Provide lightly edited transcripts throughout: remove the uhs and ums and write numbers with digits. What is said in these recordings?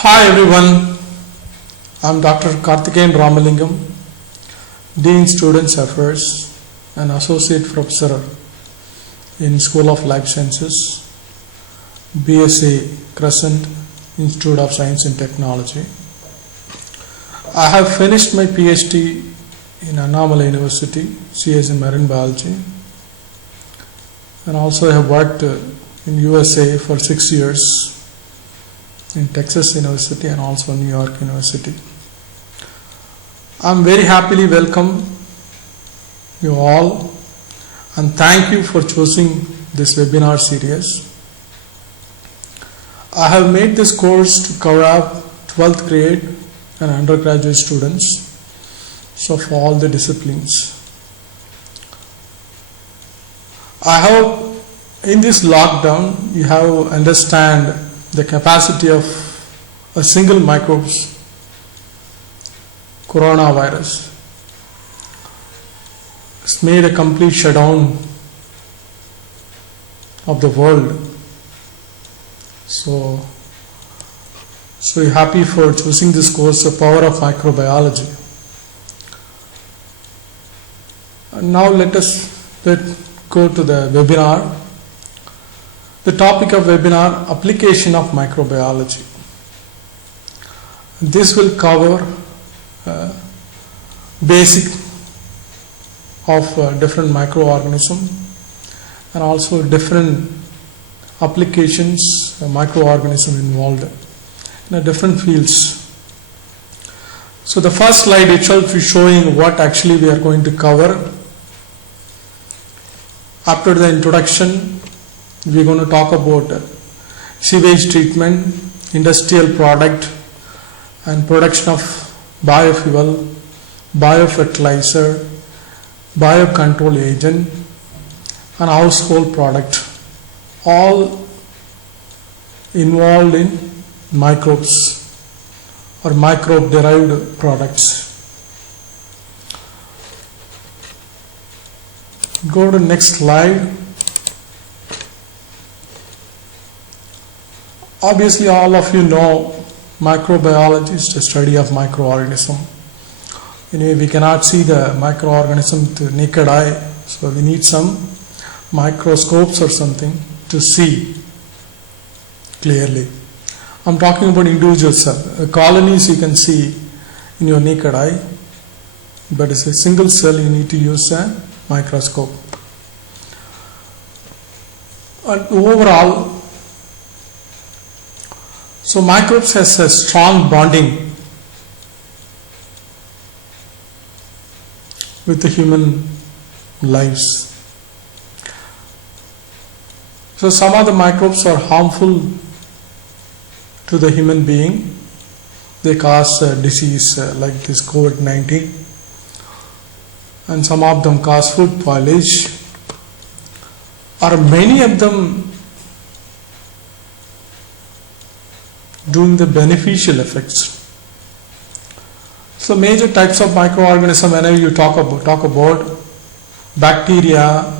Hi everyone, I'm Dr. Karthikeyan Ramalingam, Dean Students Affairs and Associate Professor in School of Life Sciences, BSc Crescent Institute of Science and Technology. I have finished my PhD in Annamalai University, CS in Marine Biology, and also I have worked in USA for 6 years in Texas University and also New York University. I'm very happily welcome you all and thank you for choosing this webinar series. I have made this course to cover up 12th grade and undergraduate students, so for all the disciplines. I hope in this lockdown you have understand the capacity of a single microbes, coronavirus. It's made a complete shutdown of the world. So we're happy for choosing this course, The Power of Microbiology. And now let's go to the webinar. The topic of webinar, application of microbiology. This will cover basic of different microorganisms and also different applications, microorganism involved in different fields. So the first slide itself is showing what actually we are going to cover. After the introduction, we are going to talk about sewage treatment, industrial product and production of biofuel, biofertilizer, biocontrol agent and household product, all involved in microbes or microbe derived products. Go to next slide. Obviously all of you know microbiology is the study of microorganism. Anyway, we cannot see the microorganism to naked eye, so we need some microscopes or something to see clearly. I'm talking about individual cell. Colonies you can see in your naked eye, but it's a single cell, you need to use a microscope. And overall, so microbes has a strong bonding with the human lives. So some of the microbes are harmful to the human being. They cause disease like this COVID-19, and some of them cause food spoilage, or many of them doing the beneficial effects. So major types of microorganisms, whenever you talk about bacteria,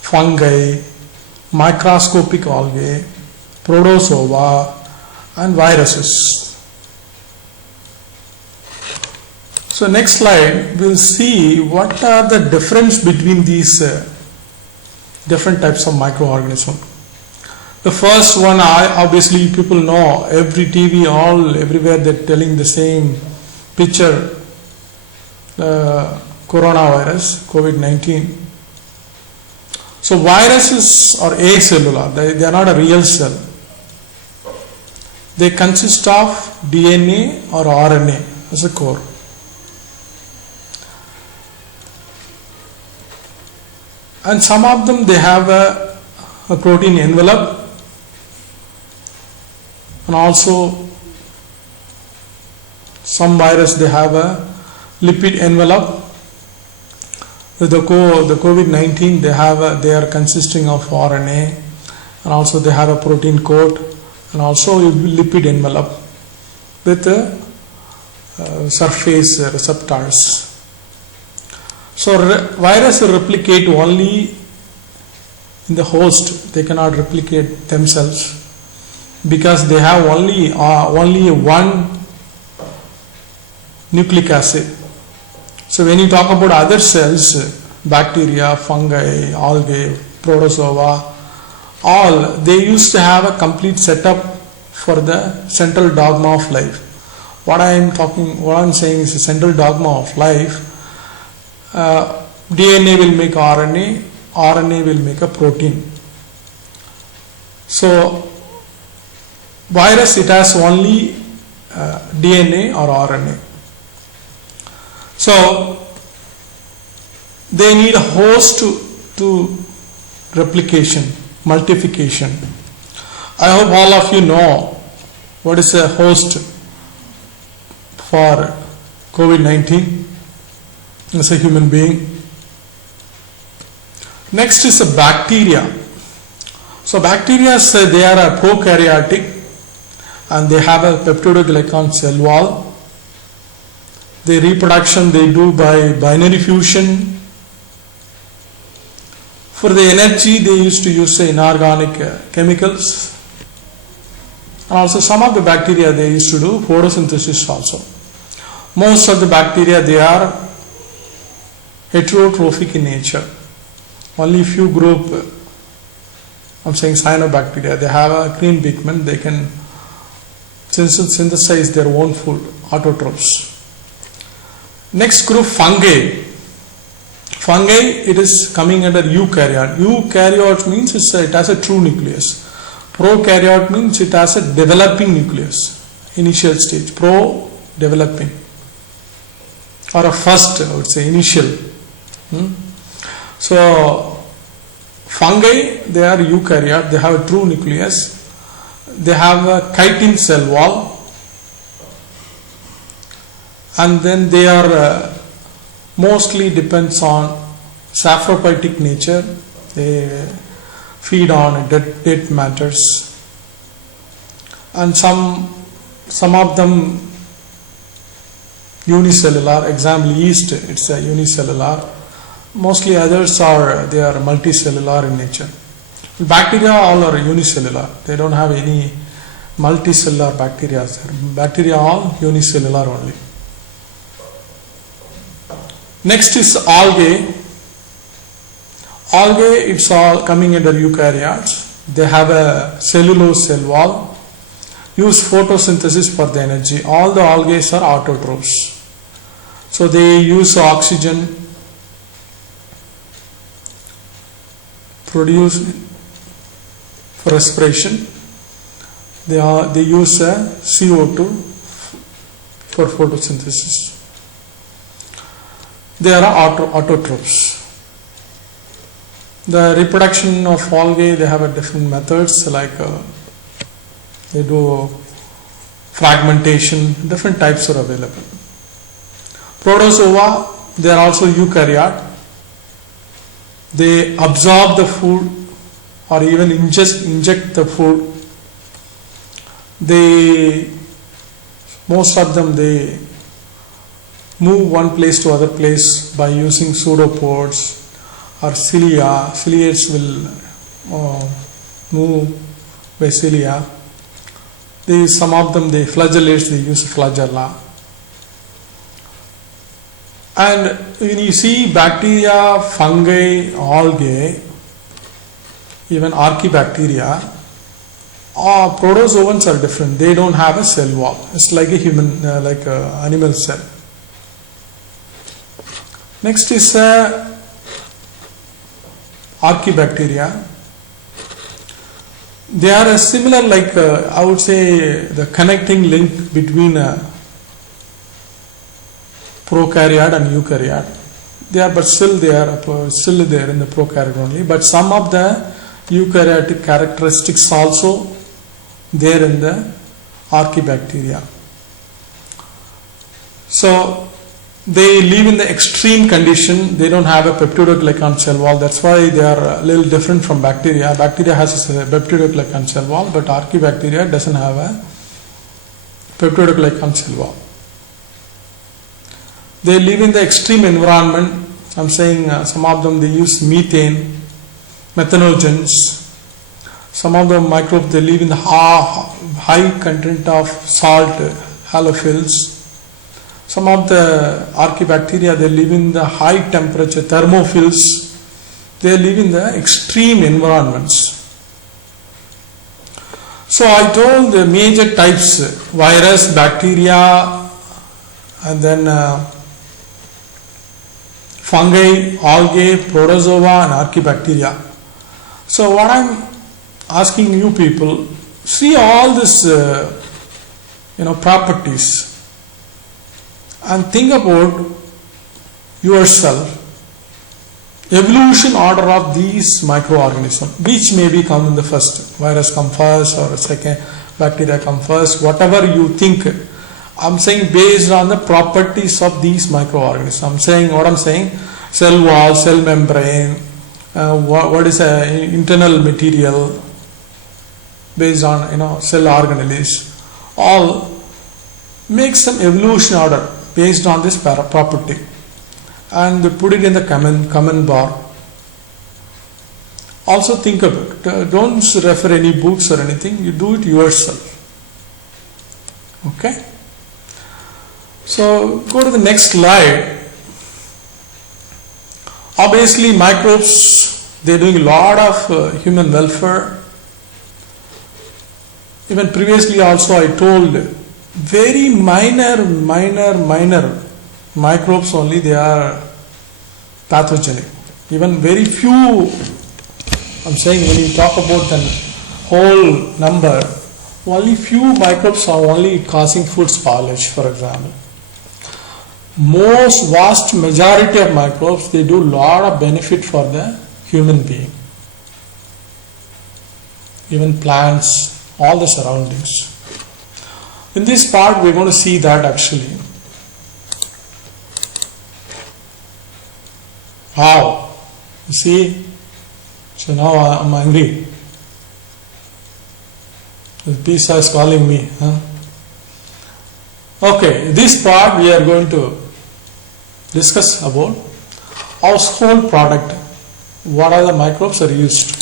fungi, microscopic algae, protozoa and viruses. So next slide, we'll see what are the difference between these different types of microorganisms. The first one, obviously people know, every TV, everywhere they're telling the same picture, coronavirus, COVID-19. So viruses are acellular, they are not a real cell. They consist of DNA or RNA as a core. And some of them, they have a protein envelope, and also some virus they have a lipid envelope. With the COVID-19 they are consisting of RNA, and also they have a protein coat and also a lipid envelope with surface receptors. So virus replicate only in the host, they cannot replicate themselves. because they have only one nucleic acid. So when you talk about other cells, bacteria, fungi, algae, protozoa, all they used to have a complete setup for the central dogma of life. What I'm saying is the central dogma of life. DNA will make RNA, RNA will make a protein. So virus, it has only DNA or RNA. So they need a host to replication, multiplication. I hope all of you know what is a host for COVID-19 as a human being. Next is a bacteria. So bacteria, they are a prokaryotic and they have a peptidoglycan cell wall. The reproduction they do by binary fusion. For the energy they used to use inorganic chemicals. And also some of the bacteria they used to do photosynthesis also. Most of the bacteria, they are heterotrophic in nature. Only few group, I'm saying cyanobacteria, they have a green pigment, they can synthesize their own food, autotrophs. Next group, fungi. Fungi, it is coming under eukaryote. Eukaryote means it has a true nucleus. Prokaryote means it has a developing nucleus, initial stage, pro-developing. Or a first, I would say, initial. So, fungi, they are eukaryote, they have a true nucleus. They have a chitin cell wall. And then they are mostly depends on saprophytic nature. They feed on dead matters. And some of them unicellular, example yeast, it's a unicellular. Mostly others they are multicellular in nature. Bacteria all are unicellular. They don't have any multicellular bacteria. Bacteria all unicellular only. Next is algae. Algae, it's all coming under eukaryotes. They have a cellulose cell wall. Use photosynthesis for the energy. All the algae are autotrophs. So they use oxygen, produce for respiration. They use CO2 for photosynthesis. They are autotrophs. The reproduction of algae, they have different methods, like they do fragmentation, different types are available. Protozoa, they are also eukaryote. They absorb the food or even inject the food. Most of them, they move one place to other place by using pseudopods or cilia. Ciliates will move by cilia. Some of them, they flagellates, they use flagella. And when you see bacteria, fungi, algae, even archaebacteria, protozoans are different. They don't have a cell wall. It's like a human, like an animal cell. Next is archaebacteria. They are similar, like I would say, the connecting link between prokaryote and eukaryote. They are, but still there in the prokaryote only. But some of the eukaryotic characteristics also there in the archaebacteria. So they live in the extreme condition. They don't have a peptidoglycan cell wall. That's why they are a little different from bacteria. Bacteria has a peptidoglycan cell wall, but archaebacteria doesn't have a peptidoglycan cell wall. They live in the extreme environment. I'm saying some of them, they use methane, methanogens. Some of the microbes, they live in the high content of salt halophils. Some of the archaebacteria, they live in the high temperature thermophils. They live in the extreme environments. So I told the major types: virus, bacteria, and then fungi, algae, protozoa, and archaebacteria. So what I'm asking you people, see all these properties and think about yourself. Evolution order of these microorganisms, which maybe come in the first, virus come first or second, bacteria come first, whatever you think. I'm saying based on the properties of these microorganisms. I'm saying cell wall, cell membrane, what is internal material based on cell organelles, all make some evolution order based on this property, and put it in the common bar. Also think about it. Don't refer any books or anything. You do it yourself. Okay. So go to the next slide. Obviously, microbes, they're doing a lot of human welfare. Even previously also I told, very minor microbes only, they are pathogenic. Even very few, I'm saying when you talk about the whole number, only few microbes are only causing food spoilage, for example. Most vast majority of microbes, they do a lot of benefit for the human being. Even plants, all the surroundings. In this part, we're going to see that actually. Wow. You see? So now I'm angry. The pizza is calling me. Huh? Okay, this part we are going to discuss about household product. What are the microbes are used?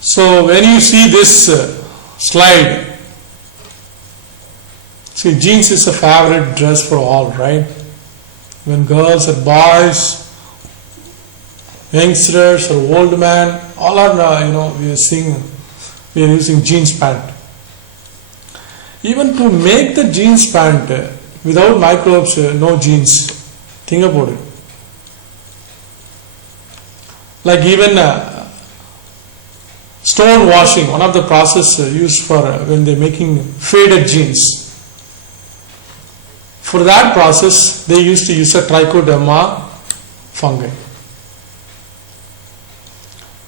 So when you see this slide, see, jeans is a favorite dress for all, right? When girls or boys, youngsters or old man, all are we are using jeans pant. Even to make the jeans pant without microbes, no jeans. Think about it. Like even stone washing, one of the process used for when they're making faded jeans. For that process, they used to use a trichoderma fungi.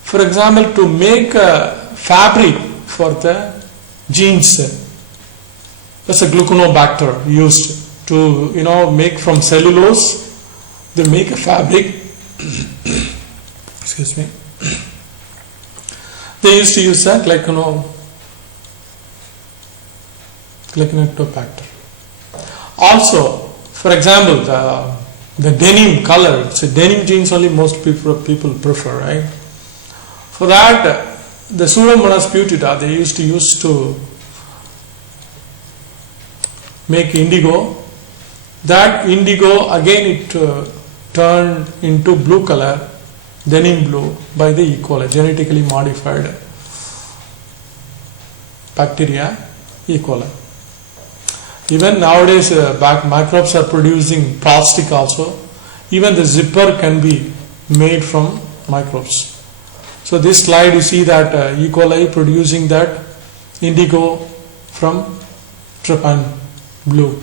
For example, to make a fabric for the jeans, that's a gluconobacter used to make from cellulose. They make a fabric. Excuse me. They used to use that gluconobacter. Also, for example, the denim color, it's a denim jeans only most people prefer, right? For that, the Pseudomonas putida they used to use to make indigo. That indigo again it turned into blue color, denim blue, by the E. coli, genetically modified bacteria, E. coli. Even nowadays, microbes are producing plastic also. Even the zipper can be made from microbes. So this slide you see that E. coli producing that indigo from trypan blue.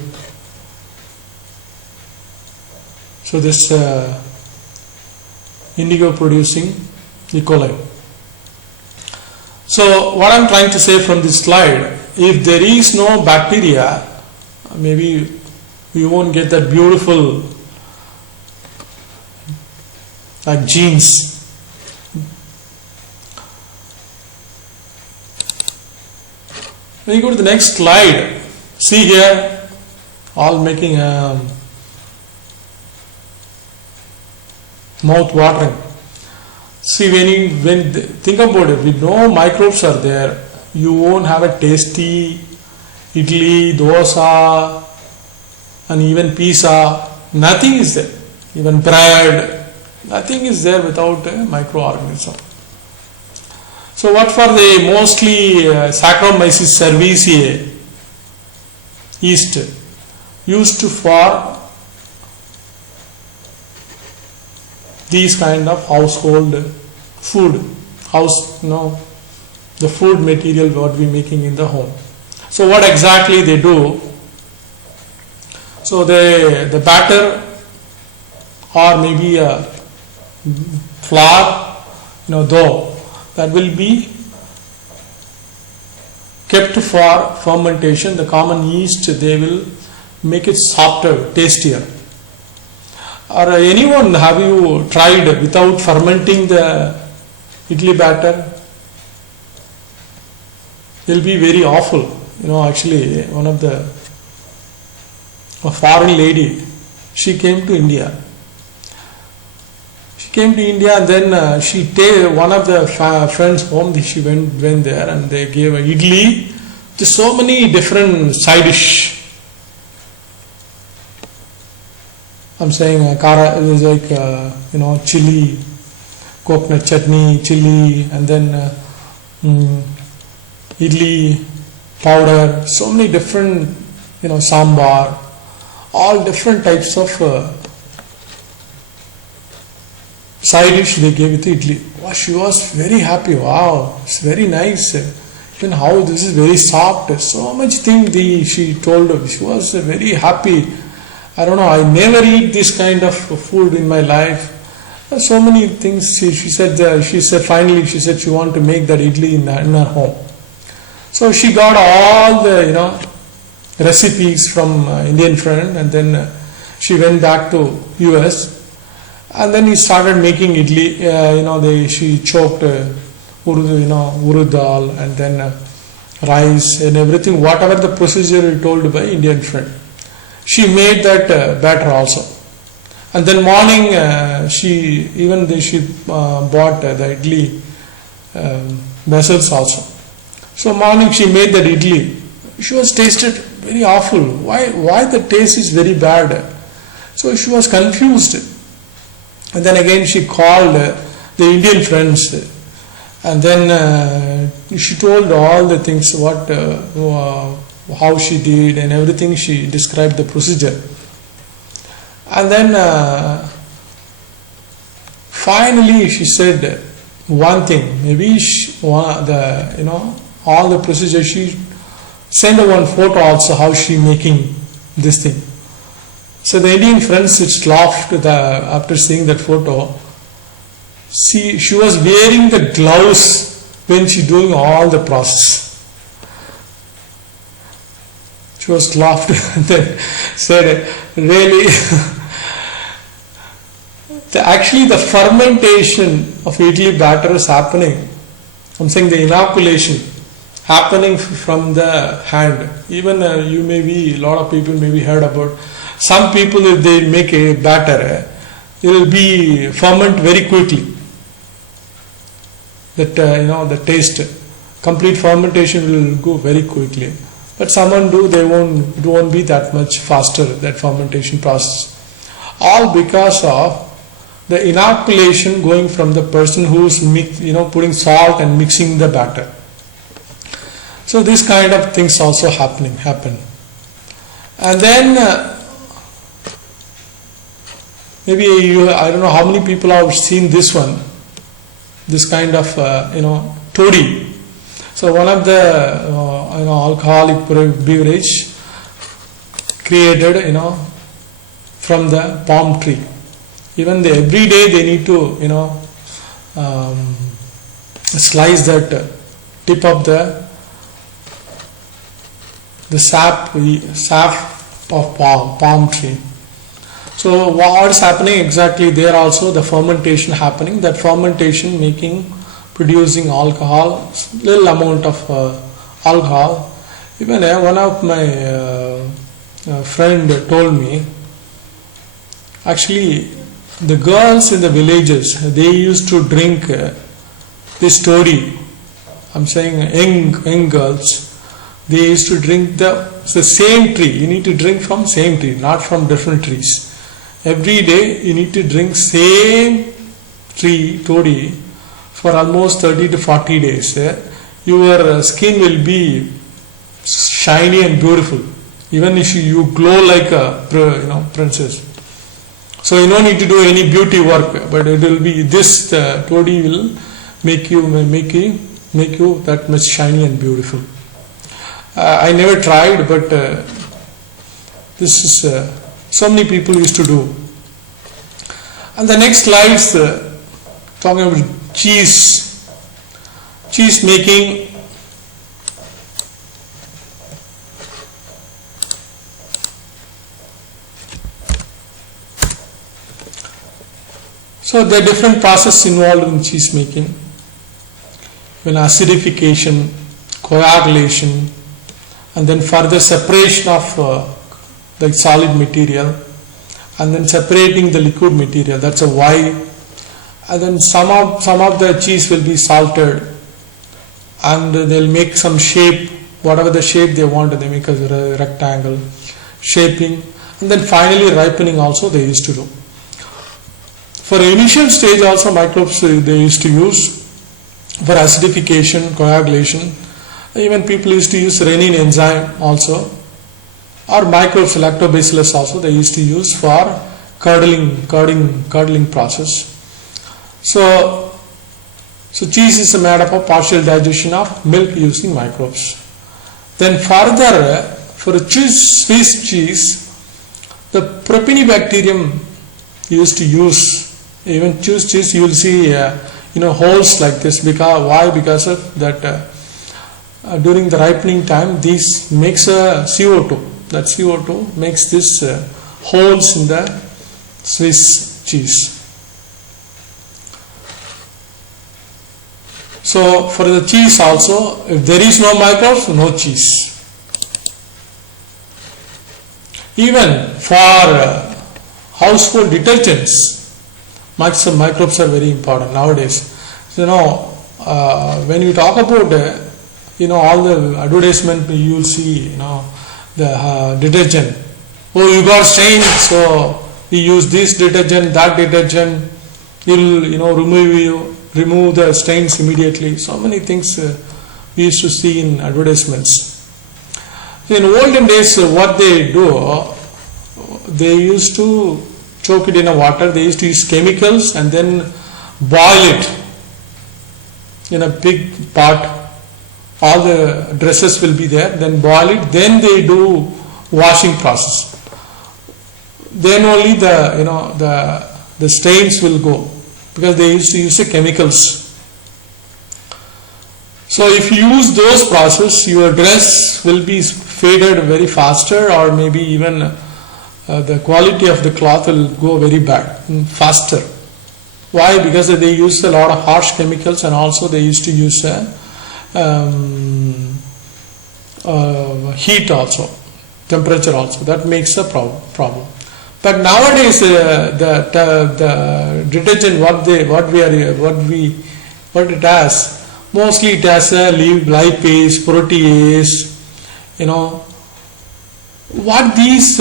So this indigo producing E. coli. So what I'm trying to say from this slide, if there is no bacteria, maybe we won't get that beautiful like jeans. When you go to the next slide, see here, all making mouth watering. See, think about it, with no microbes are there, you won't have a tasty idli, dosa, and even pizza. Nothing is there. Even bread, nothing is there without a microorganism. So, what for the mostly Saccharomyces cerevisiae yeast used for these kind of household food, the food material what we making in the home. So what exactly they do? So the batter or maybe a flour, dough, that will be kept for fermentation. The common yeast, they will make it softer, tastier. Or anyone, have you tried without fermenting the idli batter? It will be very awful. Actually, one of a foreign lady, she came to India. And then she one of the friends home, she went there and they gave a idli. There's so many different side dish. I'm saying kara is like chili, coconut chutney, chili, and then idli powder. So many different sambar, all different types of side dish they gave with idli. Wow, she was very happy. Wow, it's very nice. Even how this is very soft. So much thing she told her. She was very happy. I don't know, I never eat this kind of food in my life. So many things she said finally she said she wanted to make that idli in her home. So she got all the recipes from Indian friend, and then she went back to US, and then he started making idli. She choked urud dal and then rice and everything, whatever the procedure told by Indian friend. She made that batter also, and then morning she bought the idli vessels also. So morning she made that idli. She was tasted very awful. Why the taste is very bad? So she was confused, and then again she called the Indian friends, and then she told all the things how she did and everything. She described the procedure, and then finally she said one thing. Maybe all the procedure. She sent one photo also how she making this thing. So the Indian friends laughed after seeing that photo. She was wearing the gloves when she doing all the process. She was laughed and then said, really, actually the fermentation of idli batter is happening. I'm saying the inoculation happening from the hand. Even a lot of people maybe heard about, some people if they make a batter, it will be ferment very quickly. That the taste, complete fermentation will go very quickly. But someone they won't be that much faster, that fermentation process. All because of the inoculation going from the person who's putting salt and mixing the batter. So this kind of things also happen. And then maybe I don't know how many people have seen this one, this kind of toddy. So one of the alcoholic beverage created from the palm tree. Even every day they need to slice that tip of the sap of palm tree. So what is happening exactly there also, the fermentation happening, that fermentation producing alcohol, little amount of alcohol. Even one of my friend told me, actually the girls in the villages, they used to drink this toddy. I'm saying young girls, they used to drink the same tree. You need to drink from same tree, not from different trees. Every day you need to drink same tree toddy for almost 30 to 40 days. Your skin will be shiny and beautiful. Even if you glow like a princess. So you don't need to do any beauty work, but it will be this toddy will make you that much shiny and beautiful. I never tried, but this is so many people used to do. And the next slide is talking about cheese making. So there are different processes involved in cheese making. When acidification, coagulation, and then further separation of the solid material, and then separating the liquid material. That's a Y. And then some of the cheese will be salted, and they'll make some shape, whatever the shape they want. They make a rectangle shaping, and then finally ripening. Also they used to do. For initial stage also microbes they used to use for acidification, coagulation. Even people used to use renin enzyme also, or microbes, lactobacillus also they used to use for curdling process. So cheese is made up of partial digestion of milk using microbes. Then further for Swiss cheese, the Propionibacterium used to use. Even Swiss cheese you will see holes like this. Because of that during the ripening time this makes a CO2. That CO2 makes this holes in the Swiss cheese. So for the cheese also, if there is no microbes, no cheese. Even for household detergents, microbes are very important nowadays. So when you talk about all the advertisement you will see the detergent. Oh, you got stains, so we use this detergent, that detergent. You'll remove the stains immediately. So many things we used to see in advertisements. In olden days, what they do, they used to choke it in a water. They used to use chemicals and then boil it in a big pot. All the dresses will be there. Then boil it. Then they do washing process. Then only the stains will go, because they used to use the chemicals. So if you use those process, your dress will be faded very faster, or maybe even the quality of the cloth will go very bad faster. Why? Because they use a lot of harsh chemicals, and also they used to use heat also, temperature also. That makes a problem. But nowadays the detergent what it has, mostly it has a lipase, protease. What these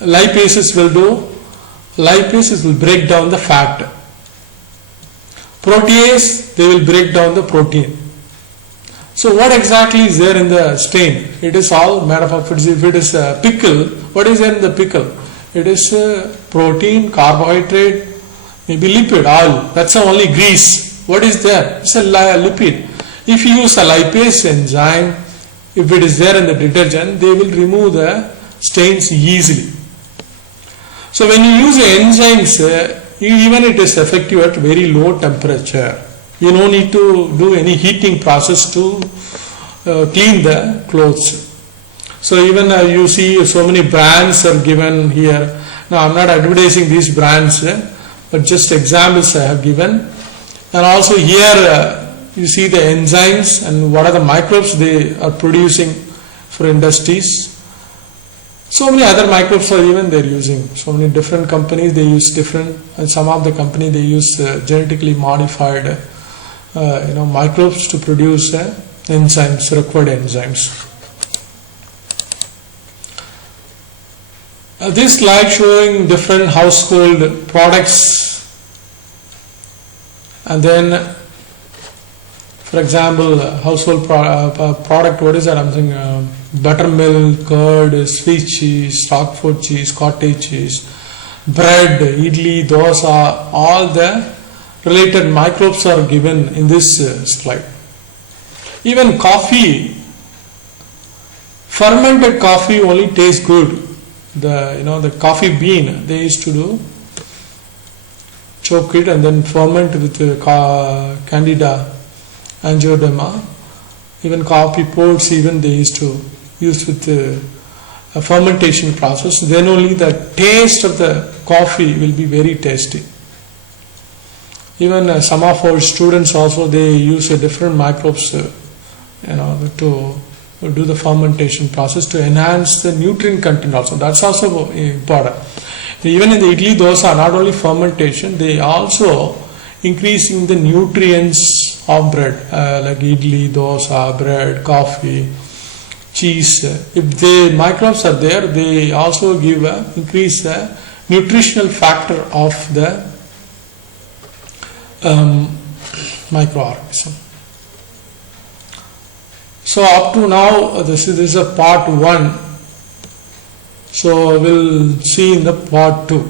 lipases will do, lipases will break down the fat. Protease, they will break down the protein. So what exactly is there in the stain? It is all made up of, if it is a pickle, what is there in the pickle? It is protein, carbohydrate, maybe lipid, oil. That's the only grease. What is there? It's a lipid. If you use a lipase enzyme, if it is there in the detergent, they will remove the stains easily. So when you use enzymes, even it is effective at very low temperature. You don't need to do any heating process to clean the clothes. So even you see so many brands are given here. Now I'm not advertising these brands, but just examples I have given. And also here you see the enzymes and what are the microbes they are producing for industries. So many other microbes are even they're using. So many different companies they use different, and some of the company they use genetically modified microbes to produce enzymes, required enzymes. This slide showing different household products, and then for example household product, what is that? I'm saying buttermilk, curd, Swiss cheese, Roquefort cheese, cottage cheese, bread, idli, dosa, all the related microbes are given in this slide. Even coffee, fermented coffee only tastes good. The coffee bean they used to do, choke it and then ferment with Candida angioedema. Even coffee pods even they used to use with a fermentation process. Then only the taste of the coffee will be very tasty. Even some of our students also they use a different microbes to do the fermentation process to enhance the nutrient content also. That's also important. Even in the idli dosa, not only fermentation, they also increasing the nutrients of bread, like idli, dosa, bread, coffee, cheese. If the microbes are there, they also give increase the nutritional factor of the microorganism. So up to now, this is a part 1. So we'll see in the part 2.